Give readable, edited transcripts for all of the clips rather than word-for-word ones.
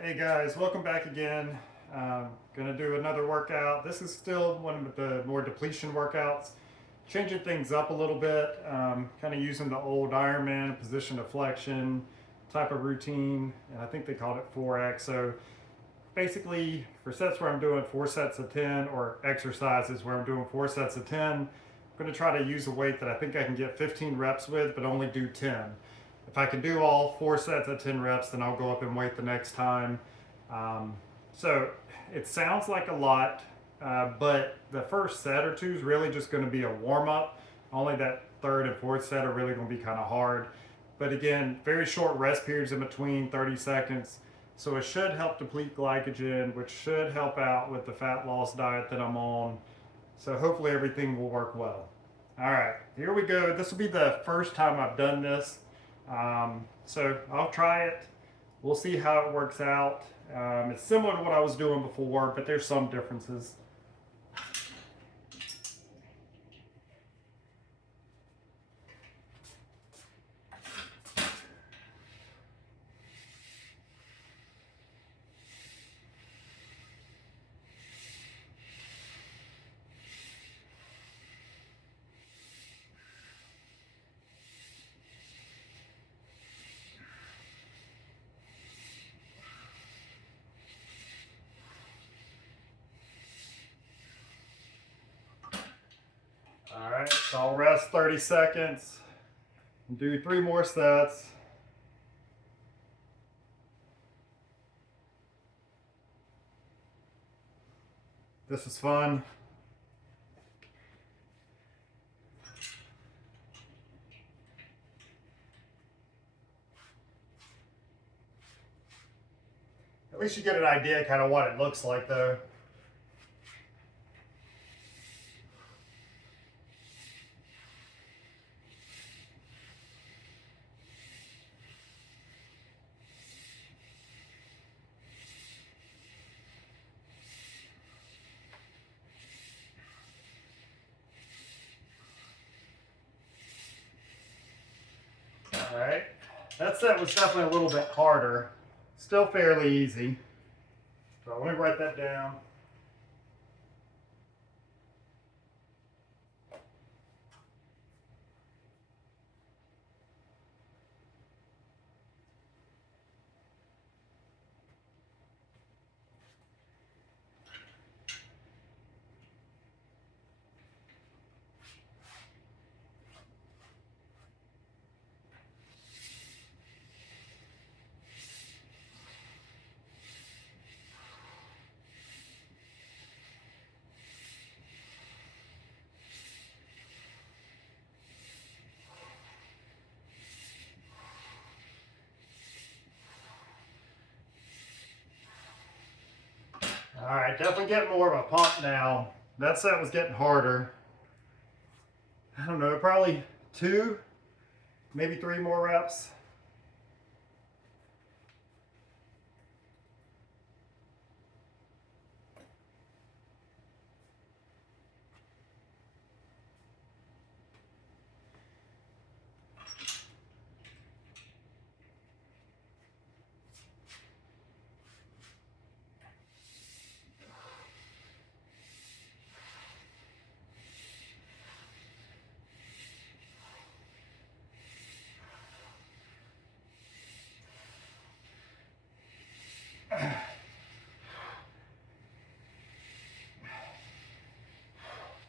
Hey guys, welcome back again. Gonna do another workout. This is still one of the more depletion workouts. Changing things up a little bit, kind of using the old Ironman position of flexion type of routine, and I think they called it 4X. So basically, for sets where I'm doing 4 sets of 10, or exercises where I'm doing 4 sets of 10, I'm gonna try to use a weight that I think I can get 15 reps with, but only do 10. If I can do all 4 sets at 10 reps, then I'll go up in weight the next time. Um, so it sounds like a lot, but the first set or two is really just going to be a warm up. Only that third and fourth set are really going to be kind of hard. But again, very short rest periods in between, 30 seconds. So it should help deplete glycogen, which should help out with the fat loss diet that I'm on. So hopefully everything will work well. All right, here we go. This will be the first time I've done this. So I'll try it. We'll see how it works out. It's similar to what I was doing before, but there's some differences. All right, so I'll rest 30 seconds and do 3 more sets. This is fun. At least you get an idea kind of what it looks like though. All right, that set was definitely a little bit harder. Still fairly easy. So let me write that down. All right, definitely getting more of a pump now. That set was getting harder. I don't know, probably 2, maybe 3 more reps.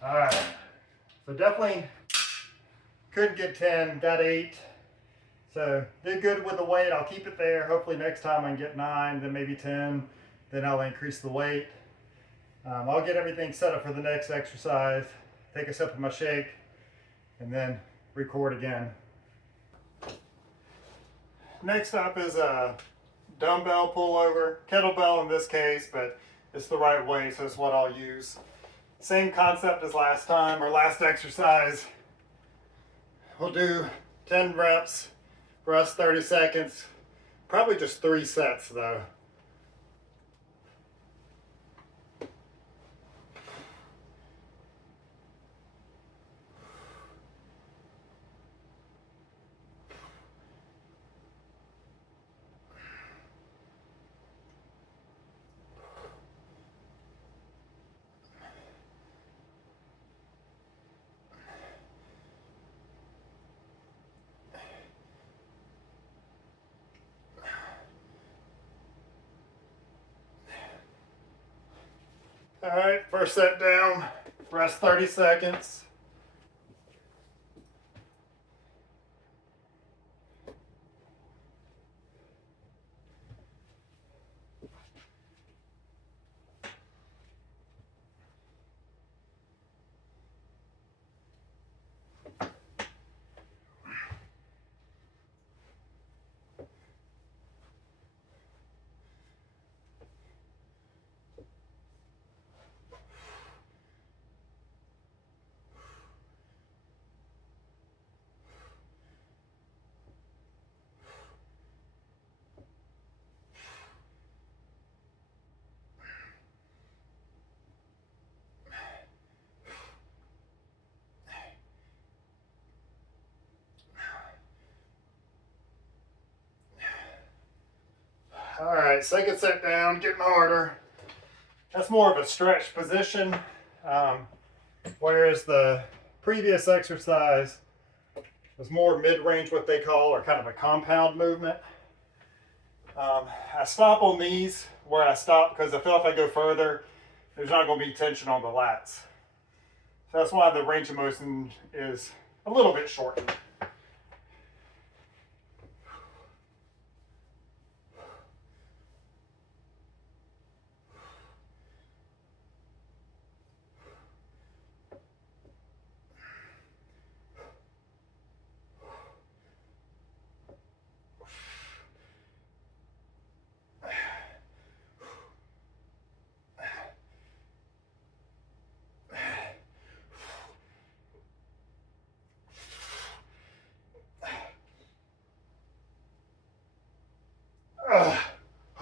All right, so definitely couldn't get 10, got 8. So did good with the weight. I'll keep it there. Hopefully next time I can get 9, then maybe 10. Then I'll increase the weight. I'll get everything set up for the next exercise, take a sip of my shake, and then record again. Next up is a dumbbell pullover, kettlebell in this case, but it's the right way, so it's what I'll use. Same concept as last time, or last exercise. We'll do 10 reps, rest 30 seconds, probably just 3 sets though. All right, first set down, rest 30 seconds. All right, second set down, getting harder. That's more of a stretch position, whereas the previous exercise was more mid-range, what they call, or kind of a compound movement. I stop on these where I stop because I feel if I go further, there's not going to be tension on the lats. So that's why the range of motion is a little bit shortened.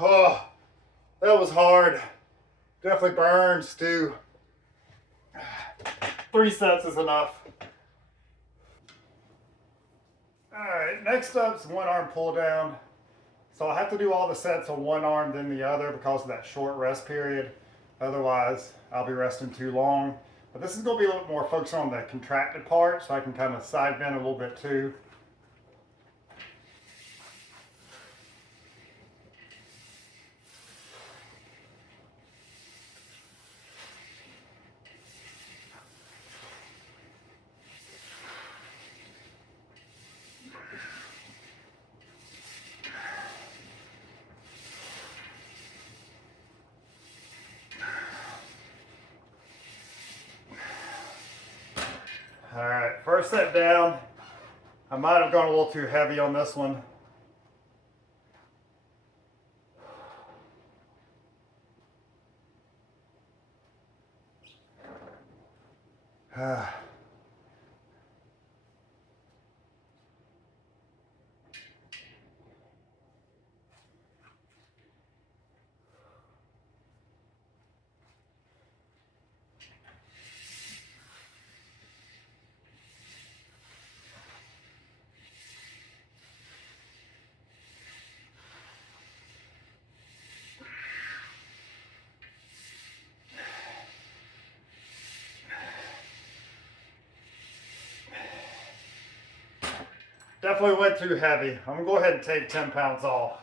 Oh, that was hard. Definitely burns too. 3 sets is enough. All right, next up is one arm pull down. So I have to do all the sets on one arm then the other because of that short rest period. Otherwise, I'll be resting too long. But this is going to be a little more focused on the contracted part, so I can kind of side bend a little bit too. All right, first set down. I might have gone a little too heavy on this one. Definitely went too heavy. I'm gonna go ahead and take 10 pounds off.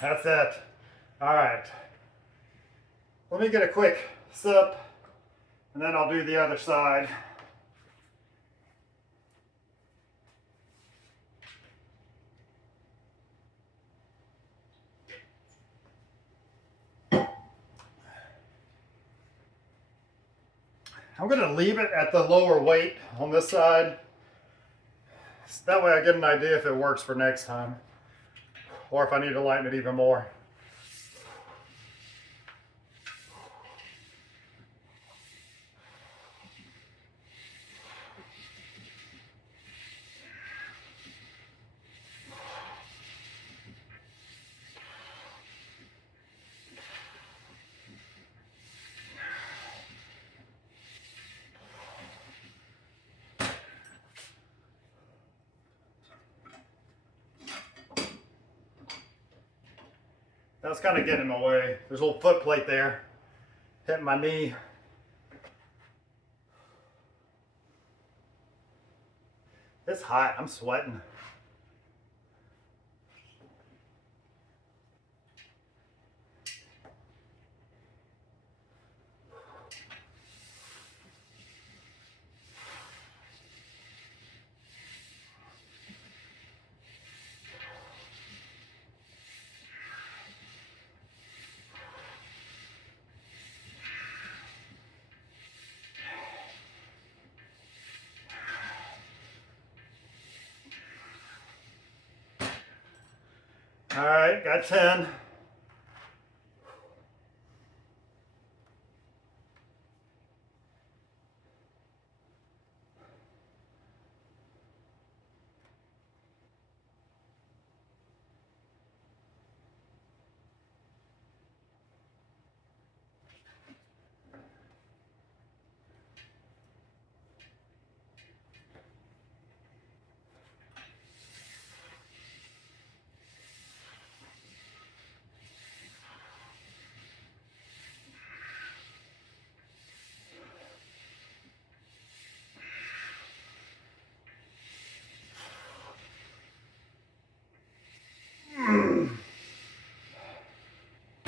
That's it. All right. Let me get a quick sip, and then I'll do the other side. I'm gonna leave it at the lower weight on this side. That way I get an idea if it works for next time, or if I need to lighten it even more. That was kind of getting in my way. There's a little foot plate there, hitting my knee. It's hot, I'm sweating. All right, got 10.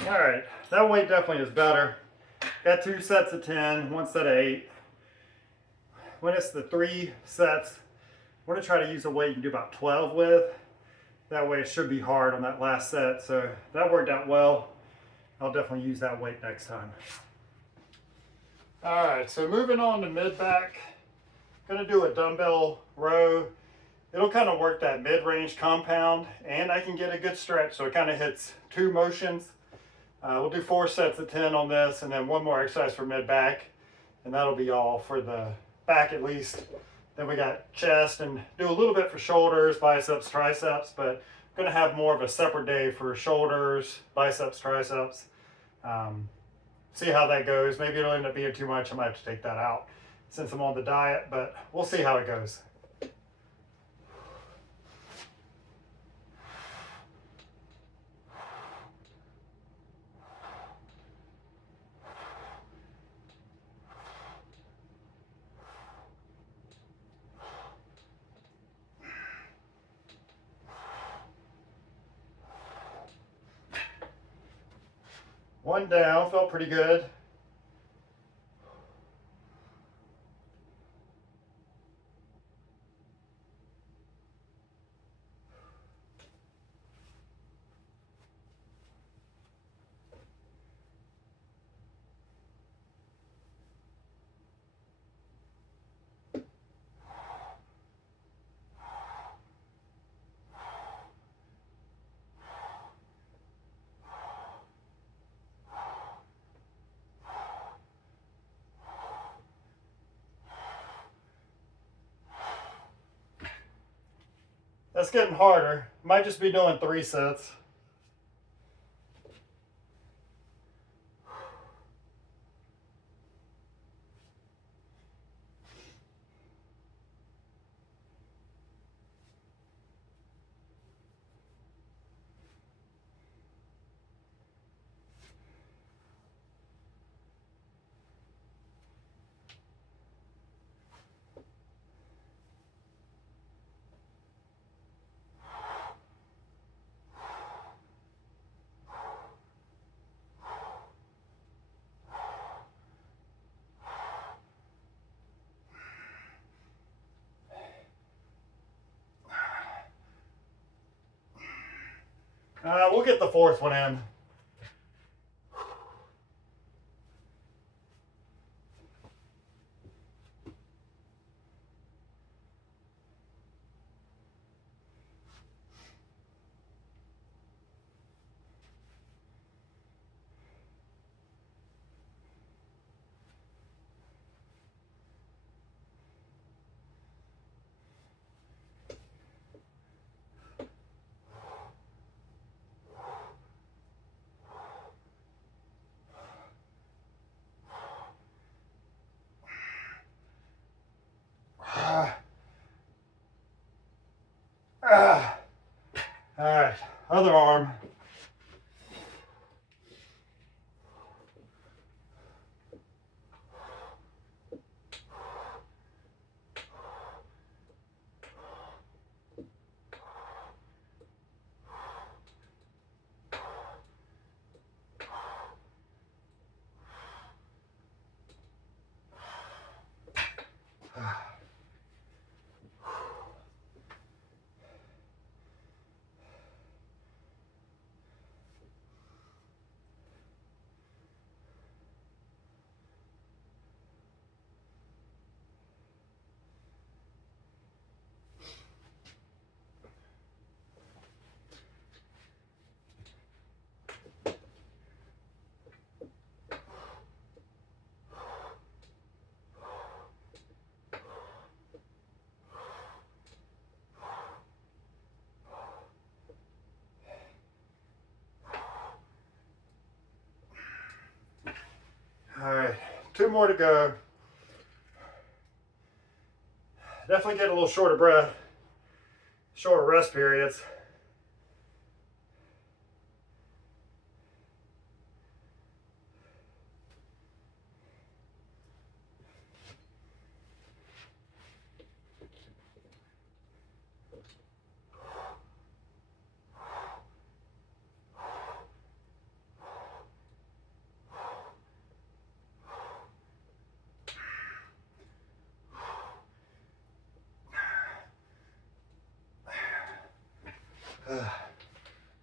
All right, that weight definitely is better. Got 2 sets of 10, 1 set of 8. When it's the 3 sets, we're gonna try to use a weight you can do about 12 with. That way it should be hard on that last set. So that worked out well. I'll definitely use that weight next time. All right, so moving on to mid-back. Gonna do a dumbbell row. It'll kind of work that mid-range compound, and I can get a good stretch, so it kind of hits 2 motions. We'll do 4 sets of 10 on this, and then 1 more exercise for mid-back, and that'll be all for the back at least. Then we got chest, and do a little bit for shoulders, biceps, triceps, but I'm gonna have more of a separate day for shoulders, biceps, triceps. See how that goes. Maybe it'll end up being too much. I might have to take that out since I'm on the diet, but we'll see how it goes. One down, felt pretty good. That's getting harder. Might just be doing 3 sets. We'll get the 4th one in. 2 more to go. Definitely get a little shorter breath, shorter rest periods.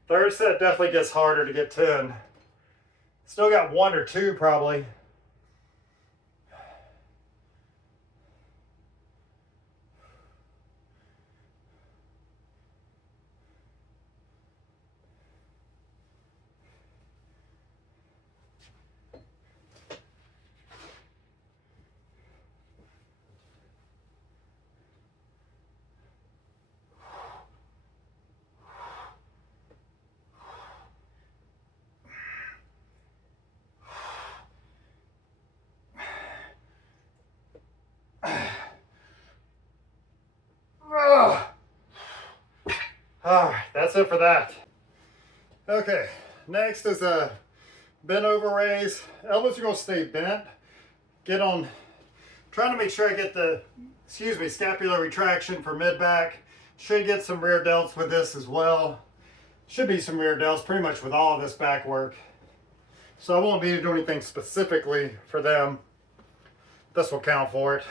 Third set definitely gets harder to get 10. Still got 1 or 2 probably. Alright, that's it for that. Okay, next is a bent over raise. Elbows are going to stay bent. Get on, trying to make sure I get the, scapular retraction for mid-back. Should get some rear delts with this as well. Should be some rear delts pretty much with all of this back work. So I won't need to do anything specifically for them. This will count for it.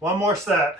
One more set.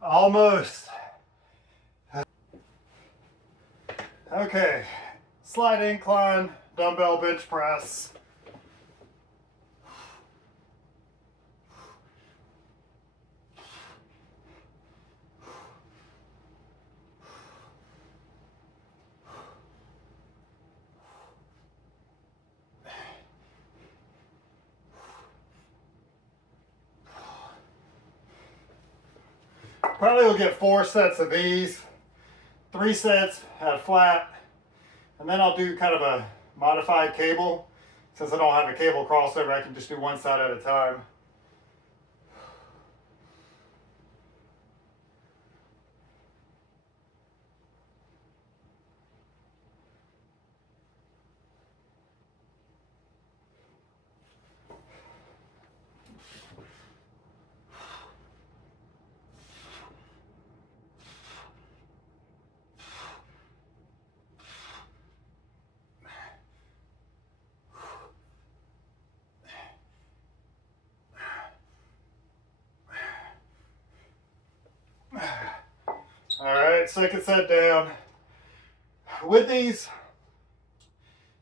Almost. Okay, slight incline, dumbbell bench press. Probably will get 4 sets of these, 3 sets at flat, and then I'll do kind of a modified cable. Since I don't have a cable crossover, I can just do one side at a time. Alright, second set down. With these,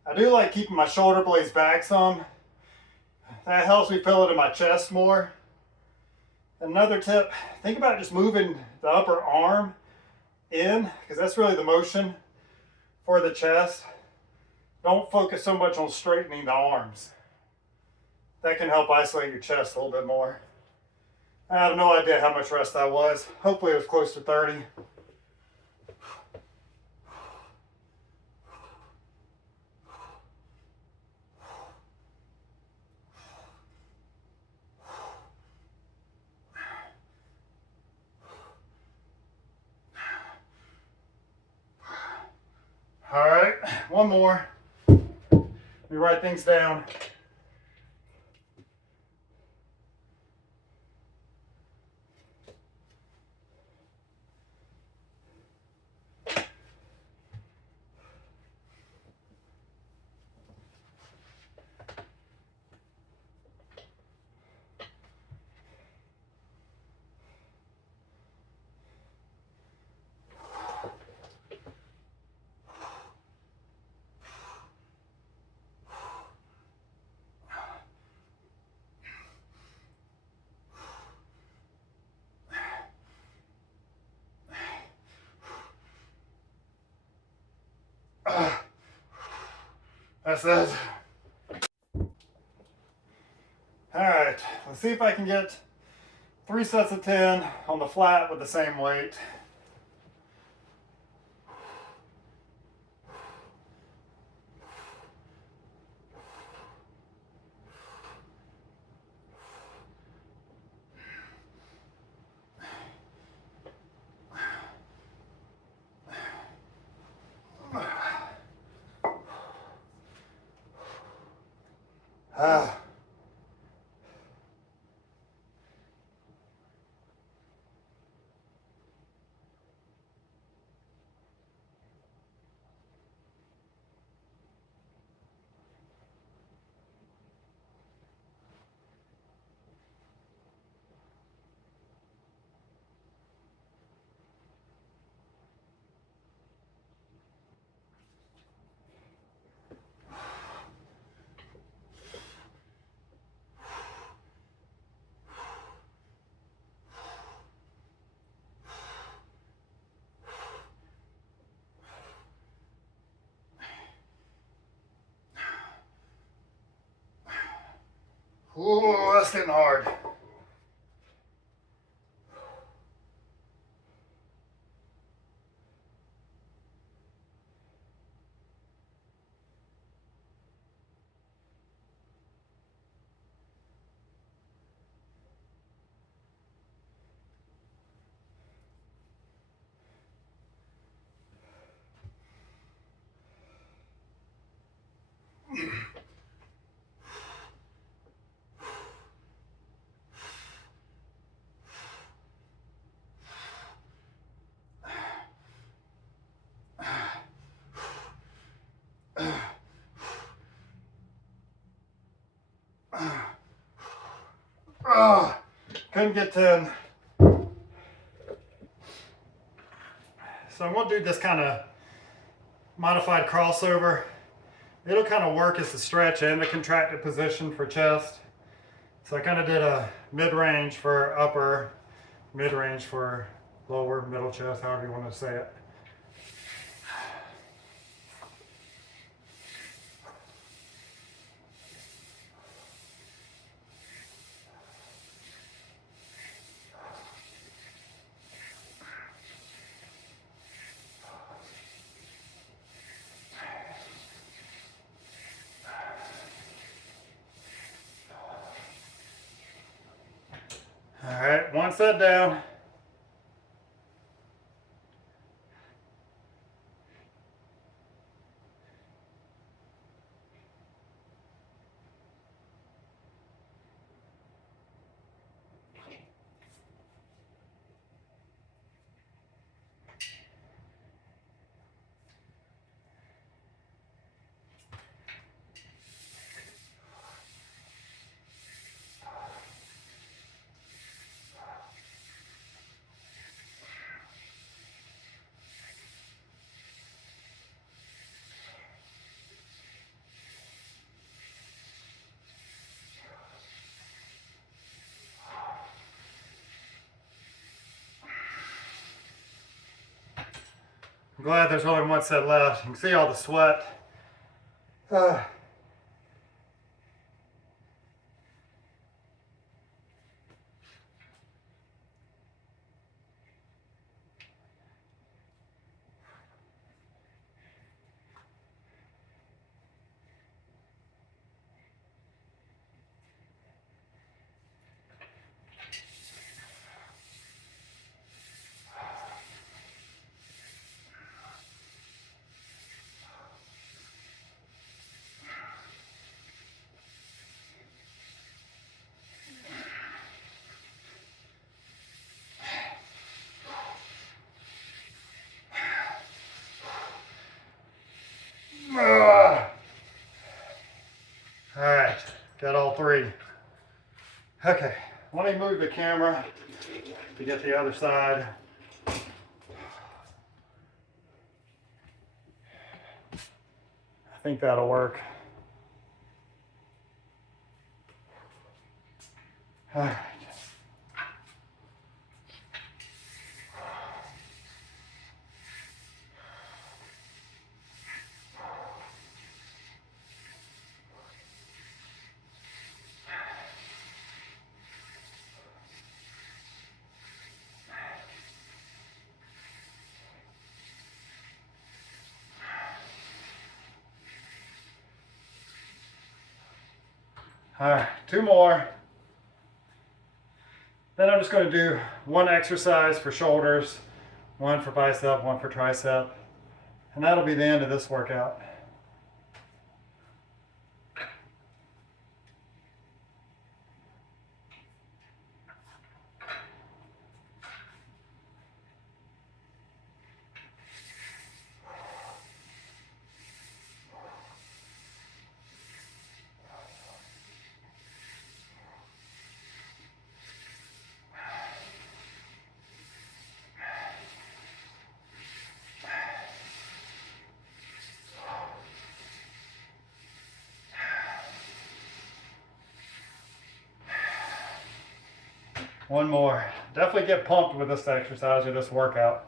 I do like keeping my shoulder blades back some. That helps me feel it in my chest more. Another tip, think about just moving the upper arm in, because that's really the motion for the chest, don't focus so much on straightening the arms. That can help isolate your chest a little bit more. I have no idea how much rest that was. Hopefully it was close to 30. All right, one more. Let me write things down. That's it. All right, let's see if I can get 3 sets of 10 on the flat with the same weight. Ah. Ooh, that's getting hard. Couldn't get 10. So I'm going to do this kind of modified crossover. It'll kind of work as a stretch and a contracted position for chest. So I kind of did a mid-range for upper, mid-range for lower, middle chest, however you want to say it. All right, one set down. I'm glad there's only one set left. You can see all the sweat. Uh, All right, got all three. Okay, let me move the camera to get the other side. I think that'll work. All right. All right, two more. Then I'm just going to do one exercise for shoulders, one for bicep, one for tricep, and that'll be the end of this workout. One more. Definitely get pumped with this exercise or this workout.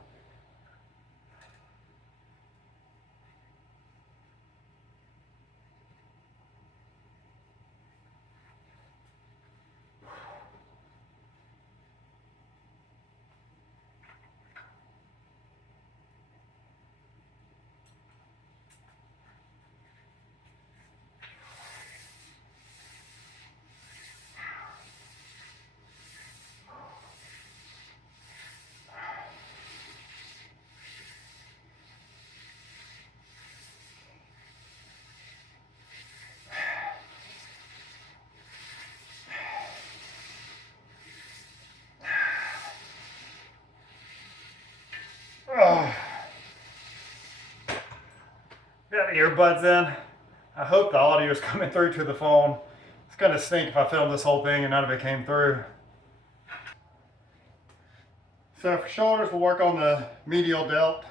Oh. Got earbuds in. I hope the audio is coming through to the phone. It's gonna stink if I film this whole thing and none of it came through. So for shoulders, we'll work on the medial delt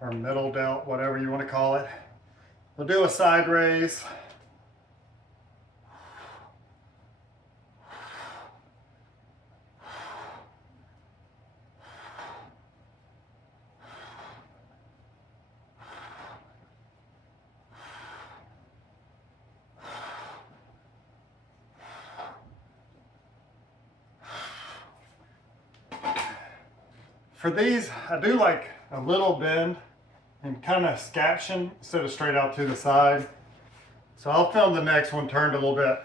or middle delt, whatever you want to call it. We'll do a side raise. For these, I do like a little bend and kind of scaption instead of straight out to the side. So I'll film the next one turned a little bit.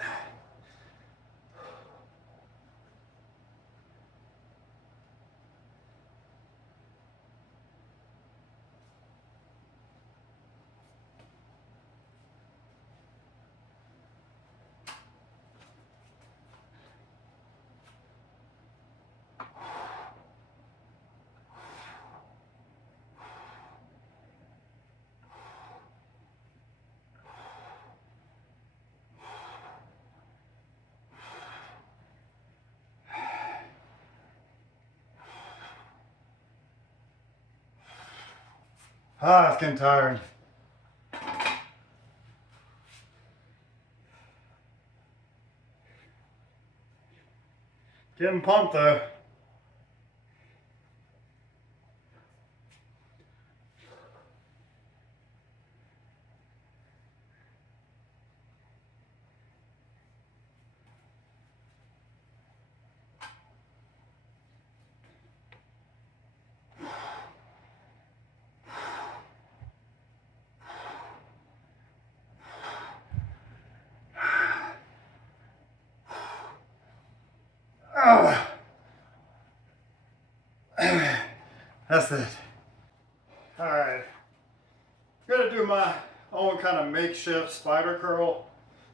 Ah, it's getting tiring. Getting pumped though. That's it. All right. I'm gonna do my own kind of makeshift spider curl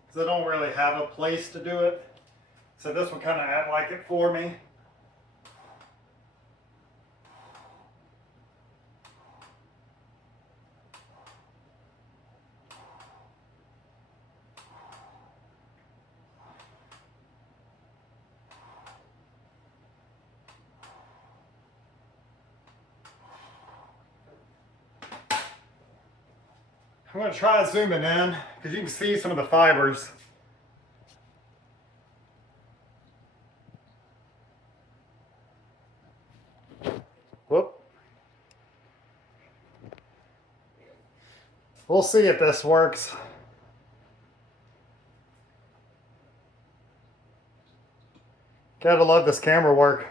because I don't really have a place to do it. So this will kind of act like it for me. I'm going to try zooming in because you can see some of the fibers. Whoop. We'll see if this works. Gotta love this camera work.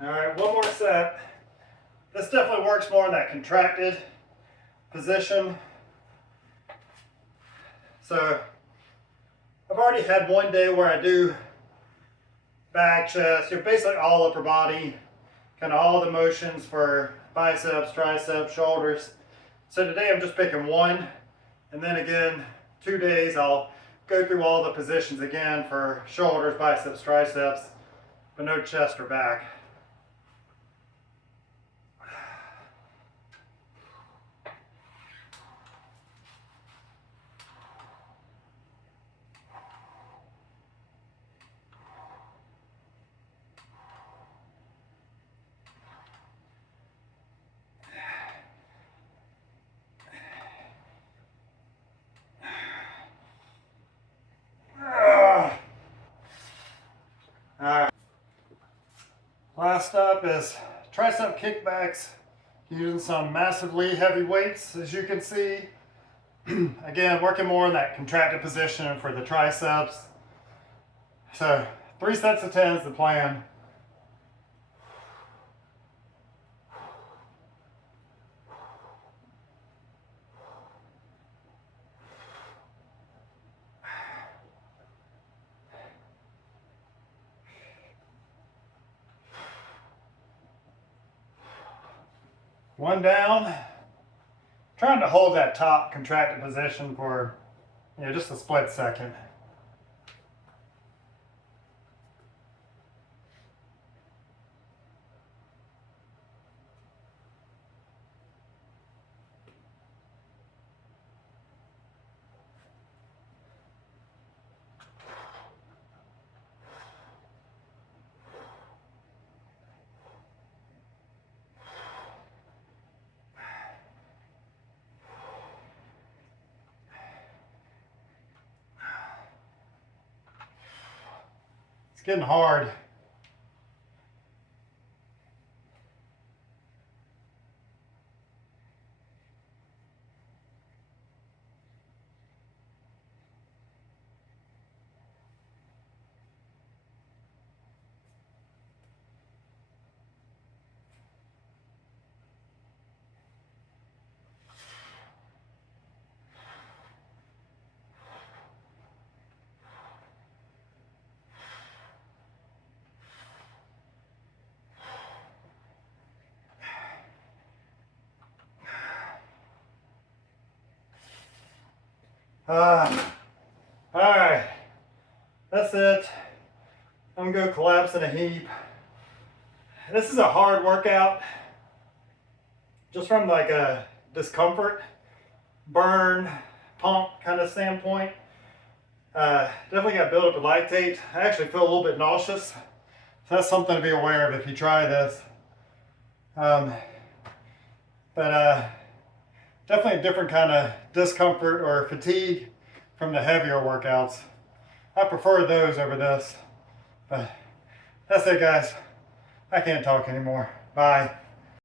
All right, one more set. This definitely works more in that contracted position. So I've already had one day where I do back, chest, basically all upper body, kind of all the motions for biceps, triceps, shoulders. So today I'm just picking one, and then again, 2 days I'll go through all the positions again for shoulders, biceps, triceps, but no chest or back. Alright. Last up is tricep kickbacks using some massively heavy weights, as you can see. Again, working more in that contracted position for the triceps. So 3 sets of 10 is the plan. One down. Trying to hold that top contracted position for, just a split second. It's getting hard. Alright, that's it. I'm gonna go collapse in a heap. This is a hard workout, just from like a discomfort, burn, pump kind of standpoint. Definitely got built up with lactate. I actually feel a little bit nauseous. So that's something to be aware of if you try this. Definitely a different kind of discomfort or fatigue from the heavier workouts. I prefer those over this. But that's it, guys. I can't talk anymore. Bye.